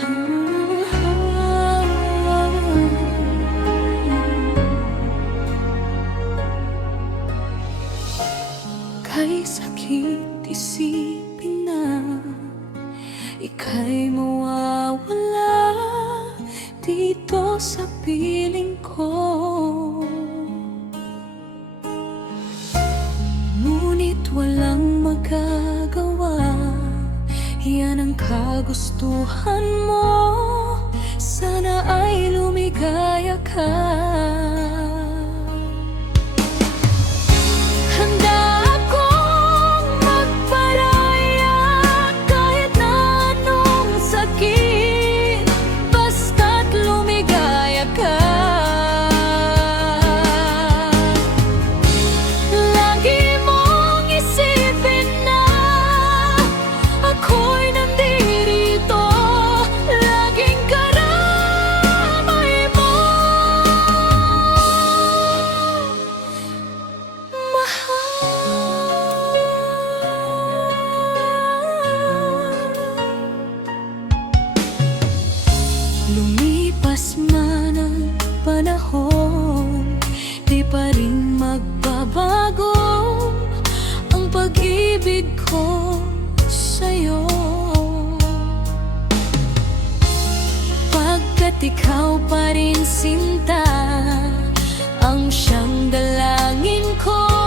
Kay sakit isipin na ika'y mawawala dito sa piling ko. Ngunit walang magagawa, yan ang kagustuhan mo. Sana ay lumigaya ka. Handa akong magparaya kahit na anong sakit, basta't lumigaya ka. Lagi mong isipin na ako'y nandirito, laging karamay mo, lumipas man ang panahon, di pa rin magbabago ang pag-ibig ko sa'yo. Pagkat ikaw pa rin sinta ang siyang dalangin ko.